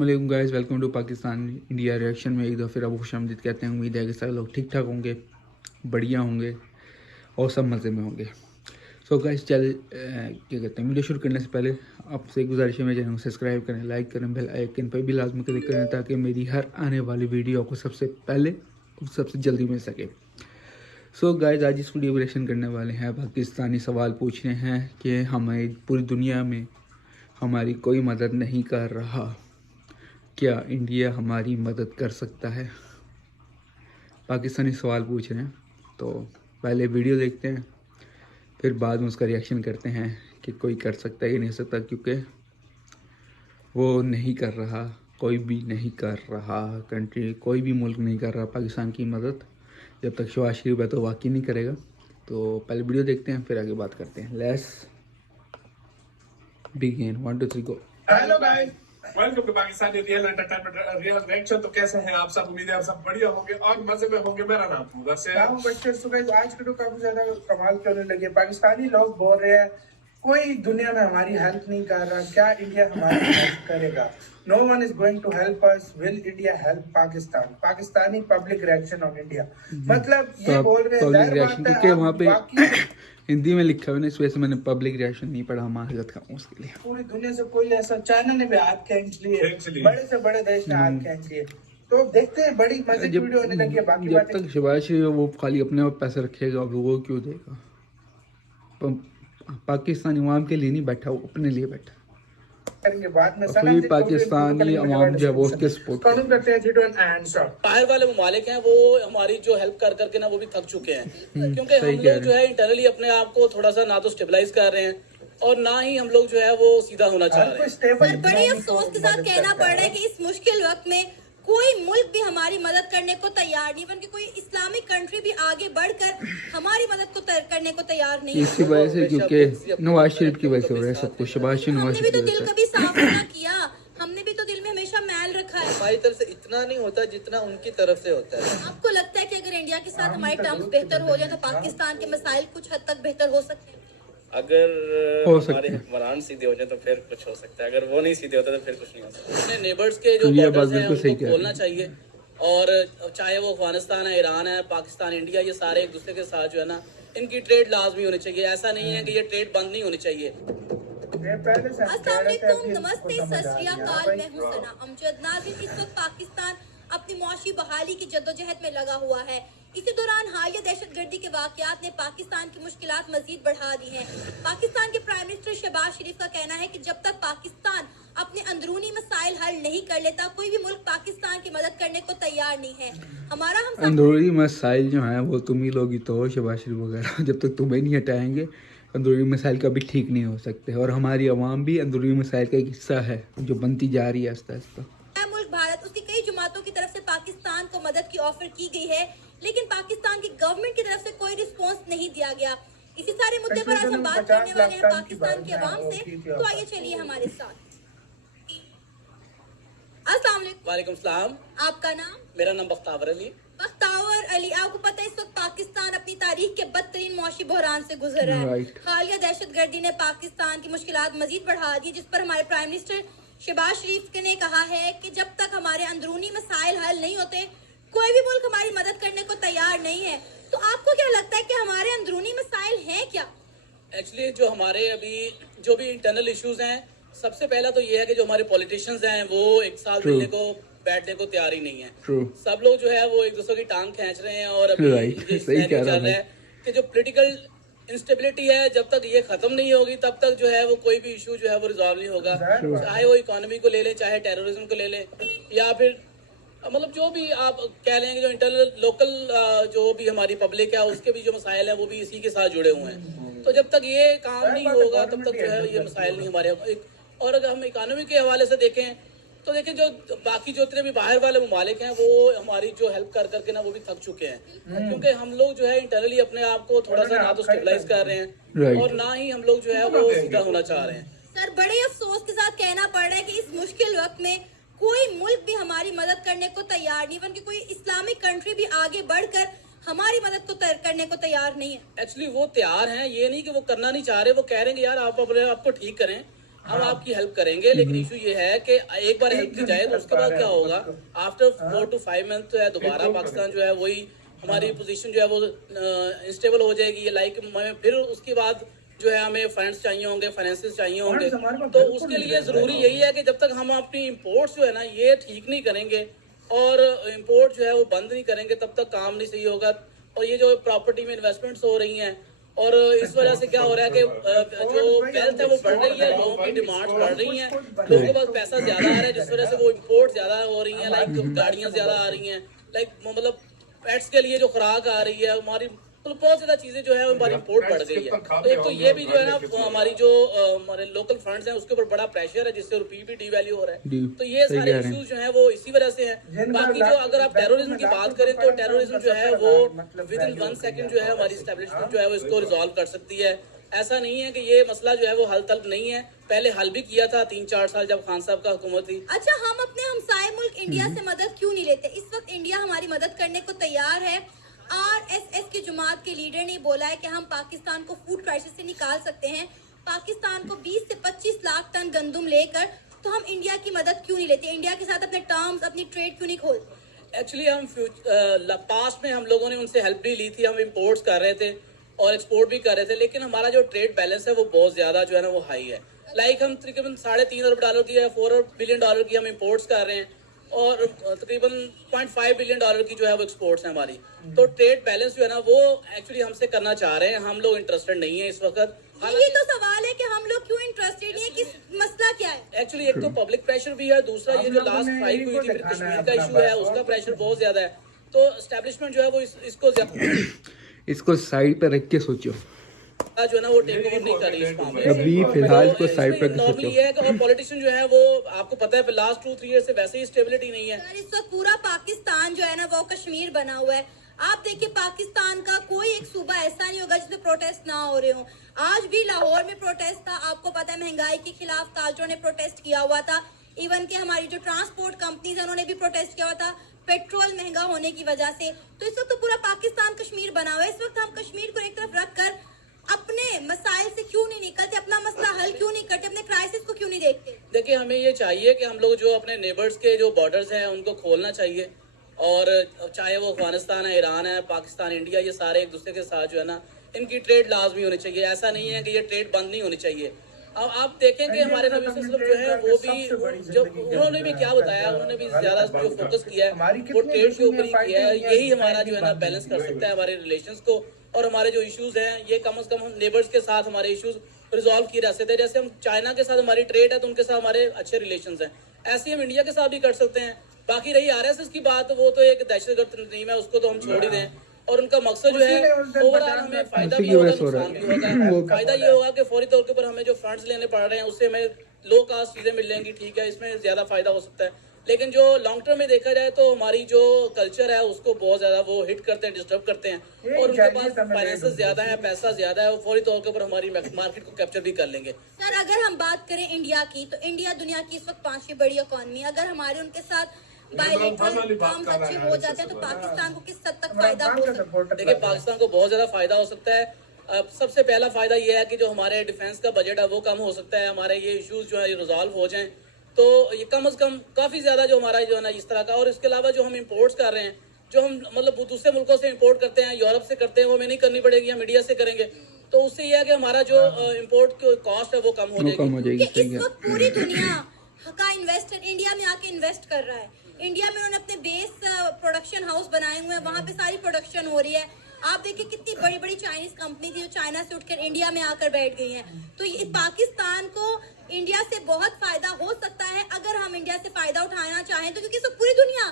अस्सलाम guys, welcome to Pakistan India reaction में एक दफ़ा फिर आपको खुशामदीद कहते हैं। उम्मीद है कि सारे लोग ठीक ठाक होंगे, बढ़िया होंगे और सब मज़े में होंगे। सो गाइस चल क्या कहते हैं, वीडियो शुरू करने से पहले आपसे गुजारिश है, मेरे चैनल को सब्सक्राइब करें, लाइक करें, बेल आइकन पर भी लाजमी क्लिक करें ताकि मेरी हर आने वाली वीडियो आपको सबसे पहले और सबसे जल्दी मिल सके। सो गाइस आज इस वीडियो को रिएक्शन करने वाले हैं, पाकिस्तानी सवाल पूछ रहे हैं कि हमें पूरी दुनिया में हमारी कोई मदद नहीं कर रहा, क्या इंडिया हमारी मदद कर सकता है। पाकिस्तानी सवाल पूछ रहे हैं, तो पहले वीडियो देखते हैं, फिर बाद में उसका रिएक्शन करते हैं कि कोई कर सकता है या नहीं सकता, क्योंकि वो नहीं कर रहा, कोई भी नहीं कर रहा, कंट्री कोई भी मुल्क नहीं कर रहा पाकिस्तान की मदद। जब तक शहबाज शरीफ है तो वाकई नहीं करेगा। तो पहले वीडियो देखते हैं, फिर आगे बात करते हैं। Let's begin, 1 2 3 go. Hello guys, welcome to Pakistani real entertainment real reaction. तो कैसे हैं आप सब? उम्मीद है आप सब बढ़िया होंगे और मजे में होंगे। मेरा नाम पूरा से बच्चे सुबह आज के तो काफी ज्यादा कमाल के होने लगे। पाकिस्तानी लोग बोल रहे हैं कोई दुनिया में हमारी हेल्प नहीं कर रहा, क्या इंडिया हमारी हेल्प करेगा? No one is going to help us, will India help Pakistan? Pakistani public reaction of India, मतलब ये बोल रहे हैं क्योंकि वहाँ पे हिंदी में लिखा हुआ है, इस वजह से मैंने पब्लिक रिएक्शन नहीं पढ़ा, माजरत का उसके लिए। पूरी दुनिया से कोई ऐसा, चाइना ने भी हाथ खींच लिए, बड़े से बड़े देश ने हाथ खींच लिए। तो देखते हैं, बड़ी मजे की वीडियो होने लगी है। बाकी जब तक शहबाज शरीफ वो खाली अपने आप पैसे रखेगा, अब लोगों क्यों देगा? पाकिस्तानी अवाम के लिए नहीं बैठा, वो अपने लिए बैठा। करेंगे बाद में। सभी पाकिस्तानी अवाम जो है वो उसके सपोर्ट करते हैं। बाहर वाले ममालिक हैं वो हमारी जो हेल्प कर करके ना वो भी थक चुके हैं, क्योंकि हम लोग जो है इंटरनली अपने आप को थोड़ा सा ना तो स्टेबलाइज कर रहे हैं और ना ही हम लोग जो है वो सीधा होना चाह रहे हैं। पर बड़े अफसोस के साथ कहना पड़ रहा है कि इस मुश्किल वक्त में कोई मुल्क भी हमारी मदद करने को तैयार नहीं, बल्कि कोई इस्लामिक कंट्री भी आगे बढ़कर हमारी मदद को करने को तैयार नहीं। इसी वजह से, क्योंकि नवाज शरीफ की वजह से हो रहा है सब कुछ। शहबाज शरीफ हमने भी तो दिल कभी साफ ना किया, हमने भी तो दिल में हमेशा मैल रखा है। हमारी तरफ से इतना नहीं होता जितना उनकी तरफ से होता है। आपको लगता है कि अगर इंडिया के साथ हमारे टर्म्स बेहतर हो जाए तो पाकिस्तान के मसाइल कुछ हद तक बेहतर हो सकते हैं? अगर हमारे हुक्मरान सीधे हो जाए तो फिर कुछ हो सकता है, अगर वो नहीं सीधे होते तो फिर कुछ नहीं हो सकता। अपने नेबर्स के जो बॉर्डर्स हैं उनको खोलना चाहिए, और चाहे वो अफगानिस्तान है, ईरान है, पाकिस्तान, इंडिया, ये सारे एक दूसरे के साथ जो है ना, इनकी ट्रेड लाजमी होनी चाहिए। ऐसा नहीं है कि ये ट्रेड बंद नहीं होनी चाहिए। अस्सलाम वालेकुम, नमस्ते, सत श्री अकाल, मैं हूं सना अमजद। नाज़रीन, इस वक्त पाकिस्तान अपनी मुआशी बहाली की जद्दोजहद में लगा हुआ है। इसी दौरान हालिया दहशतगर्दी के वाकयात ने पाकिस्तान की मुश्किलात मजीद बढ़ा दी हैं। पाकिस्तान के प्राइम मिनिस्टर शहबाज शरीफ का कहना है कि जब तक पाकिस्तान अपने अंदरूनी मसाइल हल नहीं कर लेता, कोई भी मुल्क पाकिस्तान की मदद करने को तैयार नहीं है। हमारा हम अंदरूनी मसाइल जो हैं वो तुम ही लोग ही तो हो, शहबाज शरीफ वगैरह। जब तक तुम्हें नहीं हटाएंगे अंदरूनी मसाइल कभी ठीक नहीं हो सकते, और हमारी अवाम भी अंदरूनी मसाइल का एक हिस्सा है जो बनती जा रही है आस्ता आस्ता। मुल्क भारत, उसकी कई जमातों की तरफ से पाकिस्तान को मदद की ऑफर की गई है, लेकिन पाकिस्तान की गवर्नमेंट की तरफ से कोई रिस्पांस नहीं दिया गया। इसी सारे मुद्दे पर आज हम बात करने वाले हैं पाकिस्तान की आवाम से। तो आइए चलिए हमारे साथ। अस्सलाम वालेकुम सलाम। आपका नाम? मेरा नाम बख्तावर अली। बख्तावर अली, आपको पता है इस वक्त पाकिस्तान अपनी तारीख के बदतरीन मौशी बहरान से गुजर रहा है। हालिया दहशतगर्दी ने पाकिस्तान की मुश्किलात मजीद बढ़ा दी, जिस पर हमारे प्राइम मिनिस्टर शहबाज शरीफ ने कहा है कि जब तक हमारे अंदरूनी मसाइल हल नहीं होते, कोई भी मुल्क हमारी मदद करने को तैयार नहीं है। तो आपको क्या लगता है कि हमारे अंदरूनी मसाइल हैं क्या? एक्चुअली जो हमारे अभी जो भी इंटरनल इश्यूज हैं, सबसे पहला तो ये है कि जो हमारे पॉलिटिशियंस हैं वो एक साथ मिलने को बैठने को तैयार ही नहीं है। सब लोग जो है वो एक दूसरे की टांग खींच रहे हैं, और अभी ये चल रहा है कि जो पॉलिटिकल इंस्टेबिलिटी है, जब तक ये खत्म नहीं होगी तब तक जो है वो कोई भी इशू जो है वो रिजॉल्व नहीं होगा। चाहे वो इकोनॉमी को ले लें, चाहे टेररिज्म को ले लें, या फिर मतलब जो भी आप कह लेंगे, जो इंटरनल लोकल जो भी हमारी पब्लिक है उसके भी जो मसाइल है वो भी इसी के साथ जुड़े हुए हैं। तो जब तक ये काम नहीं होगा तब तक जो है ये मसाइल नहीं हमारे। और अगर हम इकोनॉमी के हवाले से देखें तो देखें, जो बाकी जो इतने भी बाहर वाले ममालिक हैं वो हमारी जो हेल्प कर करके ना वो भी थक चुके हैं, क्योंकि हम लोग जो है इंटरनली अपने आप को थोड़ा सा ना तो स्टेबलाइज कर रहे हैं और ना ही हम लोग जो है वो सीधा होना चाह रहे हैं। सर, बड़े अफसोस के साथ कहना पड़ रहा है कि इस मुश्किल वक्त में कोई मुल्क भी हमारी मदद करने को तैयार नहीं, बल्कि कोई इस्लामिक कंट्री भी आगे बढ़कर हमारी मदद को करने को तैयार नहीं है। एक्चुअली वो तैयार हैं, ये नहीं कि वो करना नहीं चाह रहे। वो कह रहे हैं कि यार आप अपने आपको ठीक करें, हम आपकी हेल्प करेंगे, लेकिन इशू ये है कि एक बार हेल्प की जाए तो उसके बाद क्या होगा, आफ्टर 4 to 5 मंथ जो है दोबारा पाकिस्तान जो है वही हमारी पोजीशन जो है वो इंस्टेबल हो जाएगी। लाइक फिर उसके बाद जो है हमें फंड्स चाहिए होंगे, फाइनेंसेस चाहिए होंगे, तो उसके लिए ज़रूरी यही है कि जब तक हम अपनी इम्पोर्ट्स जो है ना ये ठीक नहीं करेंगे और इम्पोर्ट जो है वो बंद नहीं करेंगे तब तक काम नहीं सही होगा। और ये जो प्रॉपर्टी में इन्वेस्टमेंट्स हो रही हैं और इस वजह से क्या हो रहा है कि जो वेल्थ है वो बढ़ रही है, लोगों की डिमांड बढ़ रही है, लोगों के पास पैसा ज्यादा आ रहा है, जिस वजह से वो इम्पोर्ट ज्यादा हो रही है, लाइक गाड़ियां ज्यादा आ रही हैं, लाइक मतलब पेट्स के लिए जो खुराक आ रही है हमारी, तो बहुत ज्यादा चीजें जो है हमारी इम्पोर्ट बढ़ गई है। तो एक तो ये भी जो है ना हमारी जो हमारे लोकल फंड्स हैं उसके ऊपर बड़ा प्रेशर है, जिससे रुपये भी डिवैल्यू हो रहा है। तो ये सारे इश्यूज जो है वो इसी वजह से हैं। बाकी जो अगर आप टेररिज्म की बात करें तो टेररिज्म जो है वो विद इन 1 सेकंड जो है हमारी एस्टेब्लिशमेंट जो है वो इसको रिजॉल्व कर सकती है। ऐसा नहीं है कि ये मसला जो है वो हल तलब नहीं है, पहले हल भी किया था 3-4 साल जब खान साहब का हुकूमत थी। अच्छा, हम अपने हमसाये मुल्क इंडिया से मदद क्यों नहीं लेते? इस वक्त इंडिया हमारी मदद करने को तैयार है। RSS की जमात के लीडर ने बोला है कि हम पाकिस्तान को फूड क्राइसिस से निकाल सकते हैं। पाकिस्तान को 20 से 25 लाख टन गंदम लेकर, तो हम इंडिया की मदद क्यों नहीं लेते? इंडिया के साथ अपने टर्म्स, अपनी ट्रेड क्यों नहीं खोलते? एक्चुअली हम पास्ट में हम लोगों ने उनसे हेल्प भी ली थी, हम इम्पोर्ट्स कर रहे थे और एक्सपोर्ट भी कर रहे थे, लेकिन हमारा जो ट्रेड बैलेंस है वो बहुत ज्यादा जो है ना वो हाई है। लाइक हम तकरीबन $3.5 अरब की या $4 बिलियन की हम इम्पोर्ट्स कर रहे हैं और तकरीबन $0.5 बिलियन की जो है वो एक्सपोर्ट्स हैं हमारी। तो ट्रेड बैलेंस जो है ना वो एक्चुअली हमसे करना चाह रहे हैं, हम लोग इंटरेस्टेड नहीं है इस वक्त। ये तो सवाल है कि हम लोग क्यों इंटरेस्टेड नहीं है, किस मसला क्या है? एक्चुअली एक तो पब्लिक प्रेशर भी है, दूसरा ये जो लास्ट फाइट हुई थी कश्मीर का इशू है उसका प्रेशर बहुत ज्यादा है। तो एस्टेब्लिशमेंट जो है वो इसको साइड पर रख के सोचो, जो है ना वो टेक ओवर नहीं कर रही इस मामले में। अभी फिलहाल इसको साइड पर रख के नॉर्मली ये है कि पॉलिटिशियन जो है वो आपको पता है लास्ट 2-3 ईयर से वैसे ही स्टेबिलिटी नहीं है। इस वक्त पूरा पाकिस्तान जो है ना वो कश्मीर बना हुआ है। आप देखिए पाकिस्तान का कोई एक सूबा ऐसा नहीं होगा जिसमें प्रोटेस्ट ना हो रहे हो। आज भी लाहौर में प्रोटेस्ट था, आपको पता है महंगाई के खिलाफ ताजरों ने प्रोटेस्ट किया हुआ था। इवन के हमारी जो ट्रांसपोर्ट कंपनीज है उन्होंने भी प्रोटेस्ट किया हुआ था पेट्रोल महंगा होने की वजह से। तो इस वक्त तो पूरा पाकिस्तान कश्मीर बना हुआ है। इस वक्त हम कश्मीर को एक तरफ रखकर अपने मसाइल से क्यों नहीं निकलते, अपना मसला हल क्यों नहीं करते, अपने क्राइसिस को क्यों नहीं देखते? देखिए हमें ये चाहिए कि हम लोग जो अपने नेबर्स के जो बॉर्डर्स हैं उनको खोलना चाहिए, और चाहे वो अफगानिस्तान है, ईरान है, पाकिस्तान, इंडिया, ये सारे एक दूसरे के साथ जो है ना इनकी ट्रेड लाजमी होनी चाहिए। ऐसा नहीं है कि ये ट्रेड बंद नहीं होनी चाहिए। अब आप देखेंगे हमारे नबी सल्लल्लाहु अलैहि वसल्लम जो है वो भी जो उन्होंने भी क्या बताया, उन्होंने भी ज्यादा जो फोकस किया है वो ट्रेड के ऊपर ही किया है। यही हमारा जो है ना बैलेंस कर सकता है हमारे रिलेशंस को, और हमारे जो इश्यूज हैं ये कम से कम हम नेबर्स के साथ हमारे इश्यूज रिजॉल्व किए जा सकते हैं। जैसे हम चाइना के साथ हमारी ट्रेड है तो उनके साथ हमारे अच्छे रिलेशंस हैं, ऐसे हम इंडिया के साथ भी कर सकते हैं। बाकी रही RSS की बात, वो तो एक दहशतगर्द तंजीम है, उसको तो हम छोड़ ही दें। और उनका मकसद जो है ओवरऑल हमें फायदा भी होगा, नुकसान भी होगा। फायदा ये होगा कि फौरी तौर के ऊपर हमें जो फंड्स लेने पड़ रहे हैं उससे हमें लो कास्ट चीजें मिल जाएंगी, ठीक है, इसमें ज्यादा फायदा हो सकता है। लेकिन जो लॉन्ग टर्म में देखा जाए तो हमारी जो कल्चर है उसको बहुत ज्यादा वो हिट करते हैं, डिस्टर्ब करते हैं, और उनके पास फाइनेंसेस ज्यादा है, पैसा ज्यादा है, वो फौरी तौर के ऊपर हमारी मार्केट को कैप्चर भी कर लेंगे। सर अगर हम बात करें इंडिया की, तो इंडिया दुनिया की इस वक्त 5वीं बड़ी इकोनॉमी। अगर हमारे उनके साथ बायलैटरल टर्म्स अच्छे हो जाते हैं तो पाकिस्तान को किस हद तक फायदा हो सकता है? देखिए पाकिस्तान को बहुत ज्यादा फायदा हो सकता है। सबसे पहला फायदा ये है कि जो हमारे डिफेंस का बजट है वो कम हो सकता है, हमारे ये इश्यूज जो है रिजॉल्व हो जाएं तो ये कम से कम काफी ज्यादा जो हमारा जो है ना इस तरह का। और इसके अलावा जो हम इम्पोर्ट्स कर रहे हैं, जो हम मतलब दूसरे मुल्कों से इम्पोर्ट करते हैं, यूरोप से करते हैं, वो हमें नहीं करनी पड़ेगी, हम इंडिया से करेंगे, तो उससे यह है कि हमारा जो इम्पोर्ट की कॉस्ट है वो कम हो जाएगी। इस वक्त पूरी दुनिया का इन्वेस्टर इंडिया में आके इन्वेस्ट कर रहा है। इंडिया में उन्होंने अपने बेस प्रोडक्शन हाउस बनाए हुए हैं, वहाँ पे सारी प्रोडक्शन हो रही है। आप देखिए कितनी बड़ी बड़ी चाइनीज कंपनी थी जो चाइना से उठकर इंडिया में आकर बैठ गई हैं। तो ये पाकिस्तान को इंडिया से बहुत फायदा हो सकता है अगर हम इंडिया से फायदा उठाना चाहें तो, क्योंकि सब पूरी दुनिया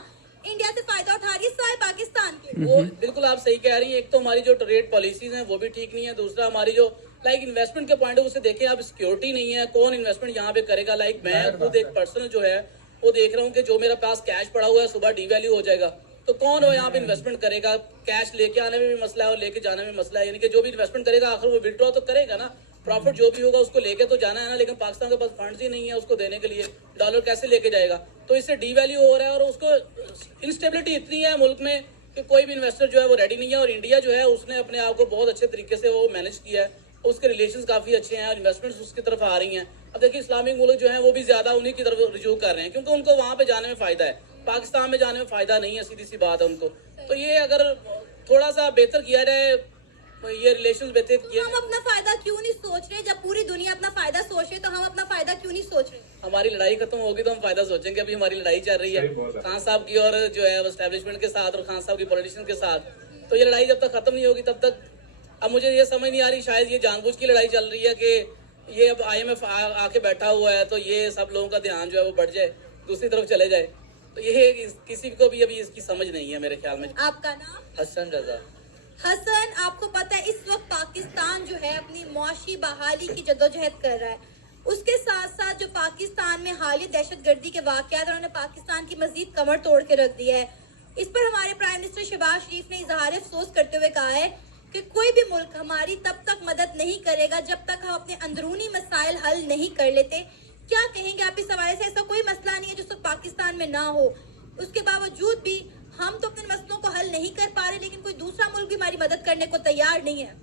इंडिया से फायदा उठा रही है सिवाय पाकिस्तान के। वो बिल्कुल आप सही कह रही हैं। एक तो हमारी जो ट्रेड पॉलिसीज हैं वो भी ठीक नहीं है, दूसरा हमारी जो लाइक इन्वेस्टमेंट के पॉइंट ऑफ व्यू से देखें आप, सिक्योरिटी नहीं है, कौन इन्वेस्टमेंट यहाँ पे करेगा। लाइक मैं खुद एक पर्सन जो है वो देख रहा हूँ कि जो मेरे पास कैश पड़ा हुआ है सुबह डीवैल्यू हो जाएगा, तो कौन हो यहाँ पे इन्वेस्टमेंट करेगा। कैश लेके आने में भी मसला है और लेके जाने में मसला है, यानी कि जो भी इन्वेस्टमेंट करेगा आखिर वो विड्रॉ तो करेगा ना, प्रॉफिट जो भी होगा उसको लेके तो जाना है ना। लेकिन पाकिस्तान के पास फंड्स ही नहीं है उसको देने के लिए, डॉलर कैसे लेके जाएगा। तो इससे डीवैल्यू हो रहा है और उसको इंस्टेबिलिटी इतनी है मुल्क में कि कोई भी इन्वेस्टर जो है वो रेडी नहीं है। और इंडिया जो है उसने अपने आप को बहुत अच्छे तरीके से वो मैनेज किया है, उसके रिलेशंस काफी अच्छे हैं और इन्वेस्टमेंट्स उसकी तरफ आ रही हैं। अब देखिए इस्लामिक मुल्क जो है वो भी ज्यादा उन्हीं की तरफ रुजू कर रहे हैं, क्योंकि उनको वहां पे जाने में फायदा है, पाकिस्तान में जाने में फायदा नहीं है, सीधी सी बात है उनको। तो ये अगर थोड़ा सा बेहतर किया जाए, ये रिलेशन बेहतर किया हम अपना फायदा क्यों नहीं सोच रहे? जब पूरी दुनिया अपना फायदा सोच रही है तो हम अपना फायदा क्यों नहीं सोच रहे? हमारी लड़ाई खत्म होगी तो हम फायदा सोचेंगे। अभी हमारी लड़ाई चल रही है खान साहब की और जो है एस्टेब्लिशमेंट के साथ और खान साहब की पॉलिटिशियन के साथ। तो ये लड़ाई जब तक खत्म नहीं होगी तब तक, अब मुझे ये समझ नहीं आ रही, शायद ये जानबूझ की लड़ाई चल रही है कि ये अब IMF आके बैठा हुआ है तो ये सब लोगों का ध्यान जो है वो बढ़ जाए, दूसरी तरफ चले जाए। तो ये किसी को भी अभी इसकी समझ नहीं है मेरे ख्याल में। आपका नाम? हसन रजा। हसन, आपको पता है इस वक्त पाकिस्तान जो है अपनी मुआशी बहाली की जद्दोजहद कर रहा है, उसके साथ साथ जो पाकिस्तान में हालिया दहशतगर्दी के वाकयात, उन्होंने पाकिस्तान की मजीद कमर तोड़ के रख दी है। इस पर हमारे प्राइम मिनिस्टर शहबाज शरीफ ने इजहार अफसोस करते हुए कहा है कि कोई भी मुल्क हमारी तब तक मदद नहीं करेगा जब तक हम अपने अंदरूनी मसाइल हल नहीं कर लेते। क्या कहेंगे आप इस हवाले से? ऐसा कोई मसला नहीं है जो सिर्फ पाकिस्तान में ना हो, उसके बावजूद भी हम तो अपने मसलों को हल नहीं कर पा रहे, लेकिन कोई दूसरा मुल्क भी हमारी मदद करने को तैयार नहीं है।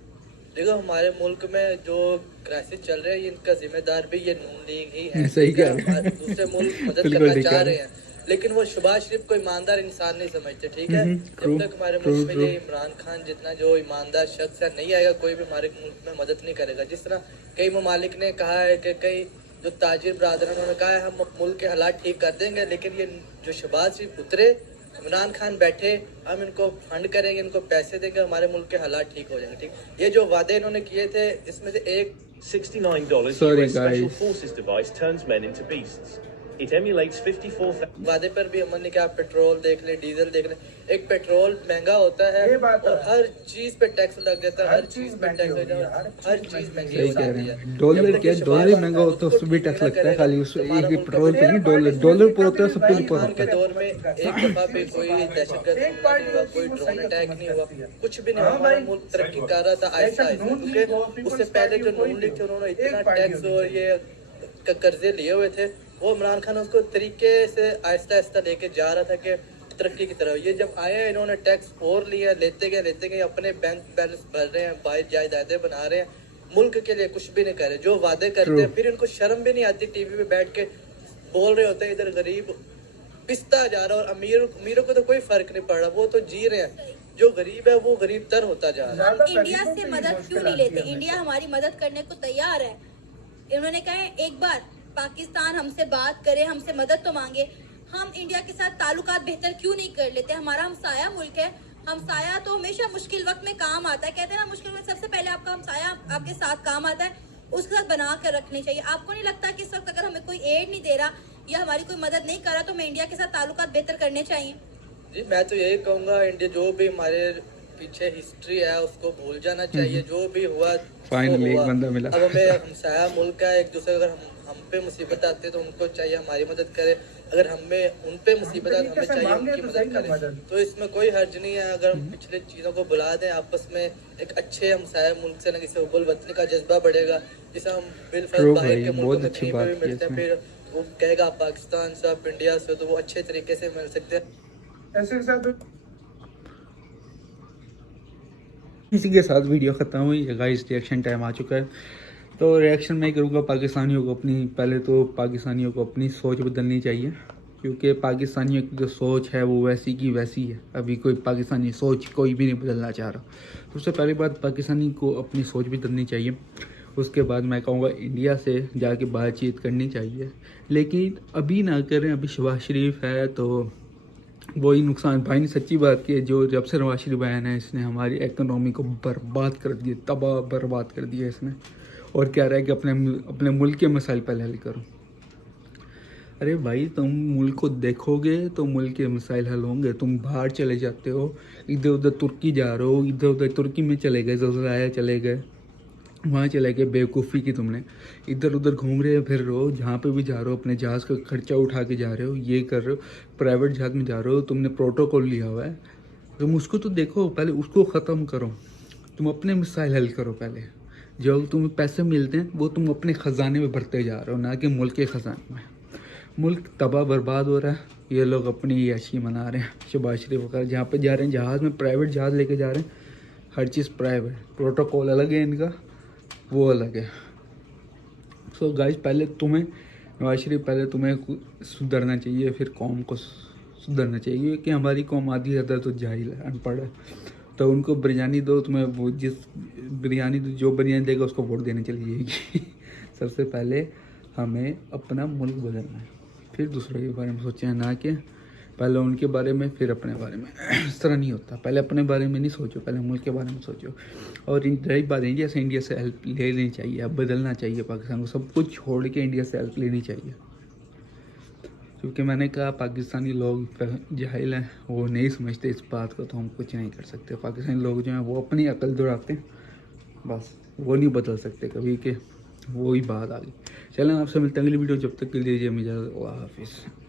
देखो हमारे मुल्क में जो क्राइसिस चल रहा है ये इनका जिम्मेदार भी ये नून लीग ही है। सही कह रहे हैं। दूसरे मुल्क मदद करना चाह रहे हैं लेकिन वो शहबाज शरीफ को ईमानदार इंसान नहीं समझते, ठीक है। जब तक हमारे मुल्क में ये इमरान खान जितना जो ईमानदार शख्स है नहीं आएगा, कोई भी हमारे मुल्क में मदद नहीं करेगा। जिस तरह कई ममालिक ने कहा है कि कई जो ताजिर बरादर उन्होंने कहा है हम मुल्क के हालात ठीक कर देंगे, लेकिन ये जो शहबाज शरीफ उतरे, इमरान खान बैठे, हम इनको फंड करेंगे, इनको पैसे देंगे, हमारे मुल्क के हालात ठीक हो जाएंगे। ठीक, ये जो वादे इन्होंने किए थे इसमें से एक $69 Sorry, US Special guys. Forces device turns men into beasts. It emulates 54,000. वादे पर भी हमने क्या पेट्रोल देख ले, डीजल देख ले, एक पेट्रोल महंगा होता है ये बात और है। हर चीज पे टैक्स लग जाता है, हर चीज पे महंगी टैक्स हो लग गई है, जाता है, हर हर चीज चीज महंगी महंगी सही हो कह जाती रहे है। हैं। डॉलर क्या, डॉलर ही महंगा होता है, उससे भी टैक्स लगता है। खाली उस एक ही पेट्रोल पे नहीं, डॉलर पर होता है, सब कुछ पर खान के होता है। दौर में एक दफा भी कोई दहशतगर्द हमला नहीं हुआ, कोई ड्रोन अटैक नहीं हुआ, कुछ भी नहीं हुआ। हमारा मुल्क तरक्की कर रहा था आहिस्ता आहिस्ता, क्योंकि उससे पहले जो नून लीग थे उन्होंने इतना टैक्स और ये कर्जे लिए हुए थे, वो इमरान खान उसको तरीके से आहिस्ता आहिस्ता लेके जा रहा था कि तरक्की की तरफ। ये जब आए इन्होंने टैक्स और लिया, लेते गए, अपने बैंक बैलेंस भर रहे हैं, बाहर जायदादें बना रहे हैं, मुल्क के लिए कुछ भी नहीं कर रहे। जो वादे करते हैं फिर इनको शर्म भी नहीं आती, टीवी पे बैठ के बोल रहे होते हैं इधर गरीब पिसता जा रहा है और अमीरों को तो कोई फर्क नहीं पड़ रहा, वो तो जी रहे हैं। जो गरीब है वो गरीब तर होता जा रहा है। हम इंडिया से मदद क्यों नहीं लेते? इंडिया हमारी मदद करने को तैयार है। इन्होंने कहा है एक बार पाकिस्तान हमसे बात करे, हमसे मदद तो मांगे, हम इंडिया के साथ ताल्लुकात बेहतर क्यों नहीं कर लेते? हमारा हमसाया मुल्क है, हमसाया तो हमेशा मुश्किल वक्त में काम आता है। कहते हैं ना मुश्किल में सबसे पहले आपका हमसाया आपके साथ काम आता है, उसके साथ बना कर रखनी चाहिए। आपको नहीं लगता कि इस वक्त अगर हमें कोई एड नहीं दे रहा या हमारी कोई मदद नहीं कर रहा तो हमें इंडिया के साथ ताल्लुकात बेहतर करने चाहिए? जी मैं तो यही कहूँगा, इंडिया जो भी हमारे पीछे हिस्ट्री है उसको भूल जाना चाहिए। जो भी हुआ फाइनली एक हुआ। बंदा मिला। अब हमें हमसाया मुल्क है, एक दूसरे अगर हम पे मुसीबत आती है तो उनको चाहिए हमारी मदद करे, अगर हमें उन पे मुसीबत आती है हमें चाहिए उनकी मदद करे। तो इसमें कोई हर्ज नहीं है अगर हम पिछले चीज़ों को बुला दें, आपस में एक अच्छे हमसाया मुल्क से न किसी उबुल वतनी का जज्बा बढ़ेगा। जिसे हम बिलफर्ज बाहर के मुल्कों में कहीं पे भी मिलते हैं, फिर वो कहेगा आप पाकिस्तान से, आप इंडिया से, तो वो अच्छे तरीके से मिल सकते हैं। ऐसे के साथ इसी के साथ वीडियो ख़त्म हुई है गाइस। रिएक्शन टाइम आ चुका है, तो रिएक्शन मैं करूँगा पाकिस्तानियों को पहले तो पाकिस्तानियों को अपनी सोच बदलनी चाहिए, क्योंकि पाकिस्तानियों की जो सोच है वो वैसी की वैसी है। अभी कोई पाकिस्तानी सोच कोई भी नहीं बदलना चाह रहा। सबसे पहली बात पाकिस्तानी को अपनी सोच बदलनी चाहिए। उसके बाद मैं कहूँगा इंडिया से जाके बातचीत करनी चाहिए, लेकिन अभी ना करें। अभी शहबाज शरीफ है तो वही नुकसान। भाई ने सच्ची बात की है, जो जब से नवाज शरीफ आया ना इसने हमारी इकोनॉमी को बर्बाद कर दिया, तबाह बर्बाद कर दिया इसने। और कह रहा है कि अपने मुल्क के मसाइल पहले हल करो। अरे भाई तुम मुल्क को देखोगे तो मुल्क के मसाइल हल होंगे। तुम बाहर चले जाते हो, इधर उधर तुर्की जा रहे हो, इधर उधर तुर्की में चले गए, ज़लज़ला चले गए, वहाँ चले गए, बेवकूफ़ी की तुमने। इधर उधर घूम रहे हो, फिर रहे हो, जहाँ पे भी जा रहे हो अपने जहाज़ का खर्चा उठा के जा रहे हो, ये कर रहे हो, प्राइवेट जहाज़ में जा रहे हो, तुमने प्रोटोकॉल लिया हुआ है। तुम उसको तो देखो, पहले उसको ख़त्म करो। तुम अपने मसाइल हल करो पहले। जो तुम्हें पैसे मिलते हैं वो तुम अपने ख़जाने में भरते जा रहे हो, ना कि मुल्क के ख़जाने में। मुल्क तबाह बर्बाद हो रहा है, ये लोग अपनी ऐशी मना रहे हैं। शहबाज शरीफ वगैरह जहाँ पे जा रहे हैं जहाज़ में, प्राइवेट जहाज़ लेके जा रहे हैं, हर चीज़ प्राइवेट, प्रोटोकॉल अलग है इनका, वो अलग है। सो गाइस पहले तुम्हें नवाज शरीफ पहले तुम्हें सुधरना चाहिए, फिर कौम को सुधरना चाहिए कि हमारी कौम आधी ज़्यादा तो जाहिल है, अनपढ़ है। तो उनको बिरयानी दो, तुम्हें वो जिस बिरयानी जो बिरयानी देगा उसको वोट देने चली जाएगी। सबसे पहले हमें अपना मुल्क बदलना है, फिर दूसरों के बारे में सोचना है, ना कि पहले उनके बारे में फिर अपने बारे में। इस तरह नहीं होता, पहले अपने बारे में नहीं सोचो, पहले मुल्क के बारे में सोचो। और रही बात इंडिया से हेल्प ले लेनी चाहिए, अब बदलना चाहिए पाकिस्तान को, सब कुछ छोड़ के इंडिया से हेल्प लेनी चाहिए। क्योंकि मैंने कहा पाकिस्तानी लोग जाहिल हैं, वो नहीं समझते इस बात को, तो हम कुछ नहीं कर सकते। पाकिस्तानी लोग जो हैं वो अपनी अकल दौड़ाते हैं, बस वो नहीं बदल सकते कभी, के वो ही बात आ गई। चलें आपसे मिलते हैं अगली वीडियो, जब तक के लिए मुझे अल्लाह हाफिज़।